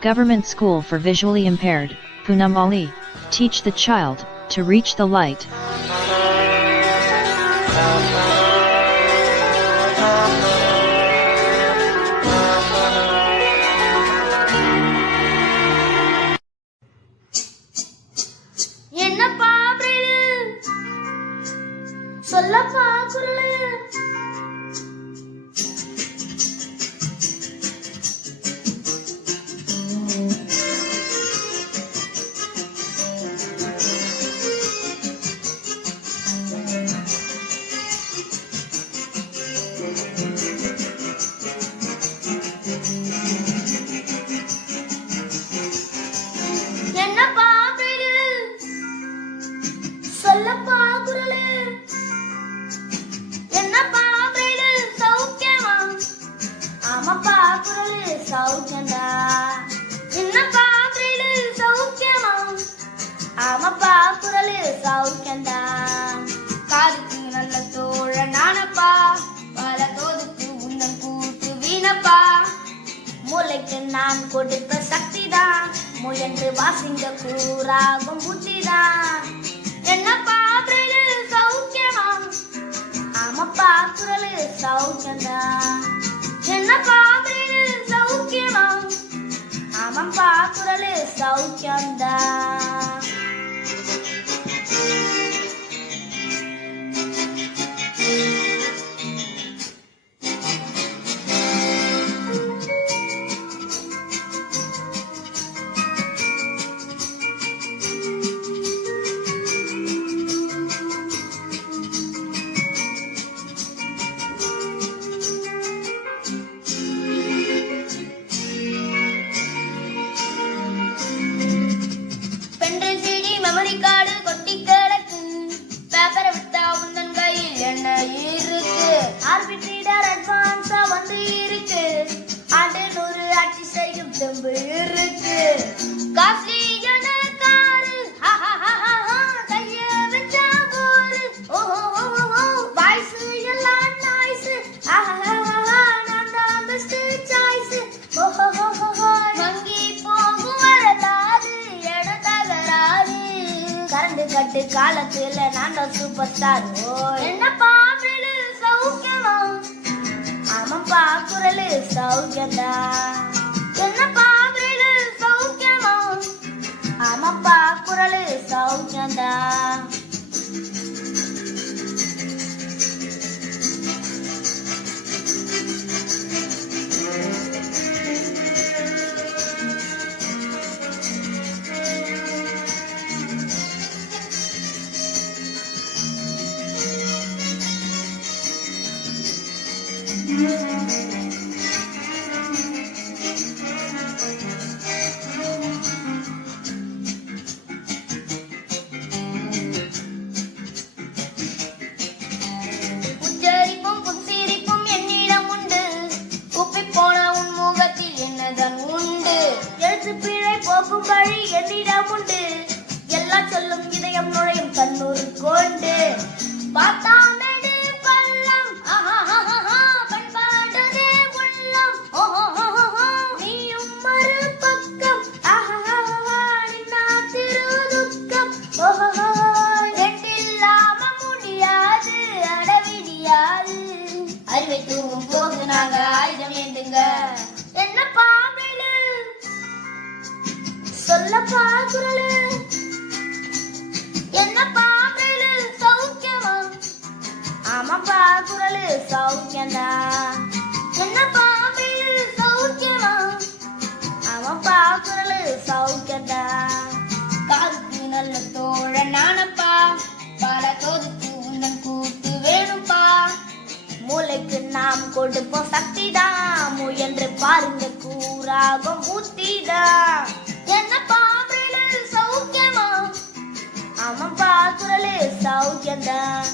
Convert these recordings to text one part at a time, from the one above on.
Government School for Visually Impaired, Punamali. Teach the child to reach the light. என்னப்பா பிரேலு சொல்லப்பா குரலு மூளைக்கு நான் கொடுத்த சக்தி தான் முயன்று வாசிங்க கூறாகும் புத்திதான். என்னப்பா பிரேலு சௌக்கியமா ஆமாப்பா குரல் சௌக்கியந்தா என்னப்பா பிரேலு சௌக்கியமா ஆமாப்பா குரல் சௌக்கியந்தா இருக்கு அட்வான்ஸா வந்து இருக்கு. ஆண்டு நூறு ஆட்சி செய்யும் தெம்பு இருக்கு. காஸ்ட்லியான காரு. கைய வச்சா போரு. ஓ வாய்ஸ் எல்லாம் நாய்ஸ் நான் தான் பெஸ்ட் சாய்ஸ் மங்கி போகும் வரலாறு. இடம் தகராறு. கட்டு காலத்துல நான் தான் சூப்பர் ஸ்டார் என்னப்பா? சௌக்கியந்தா என்னப்பா பிரேலு சௌக்கியமா? ஆமாப்பா குரலு சௌக்கியந்தா உச்சரிப்பும் mm-hmm. வழி என்னிடம் உண்டு. எல்லாம் சொல்லும் இதயம் நுழையும் கண்ணூர் கொண்டு. பார்த்த சொல்லப்பா குரலு என்னப்பா மேலு சௌக்கியமா? ஆமாப்பா குரலு சௌக்கியந்தா. என்னப்பா மேலு சௌக்கியமா? ஆமாப்பா குரலு சௌக்கியந்தா. காதுக்கு நல்ல தோழ நானப்பா. பல தோதுக்கு உந்தன் கூட்டு வேணும்பா. மூளைக்கு நாம் கொடுப்போம் சக்திதான். முயன்று பாருங்க கூறாகும் புத்திதான் ஆமாப்பா குரலு சௌக்கியந்தான்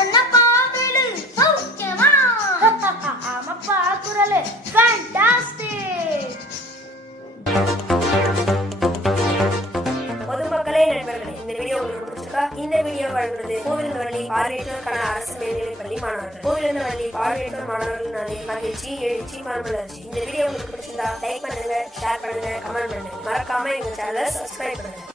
என்னப்பா பிரேலு சௌக்கியமா? ஆமாப்பா குரலு பொதுமக்களே நண்பர்களே இந்த வீடியோ உங்களுக்கு பிடிச்சிருக்கா? இந்த வீடியோ வழங்குறது செய்வது கோவிலந்தவள்ளி பார்வையற்றோருக்கான அரசு மேல்நிலைப் பள்ளி மாணவர்கள். கோவிலந்தவள்ளி பார்வையற்றோர் மாணவர்களாலே மகிழ்ச்சி எழுச்சி மறுமலர்ச்சி இந்த வீடியோ உங்களுக்கு பிடிச்சிருந்தா லைக் பண்ணுங்க ஷேர் பண்ணுங்க கமெண்ட் பண்ணுங்க. மறக்காம எங்க சேனலை சப்ஸ்கிரைப் பண்ணுங்க.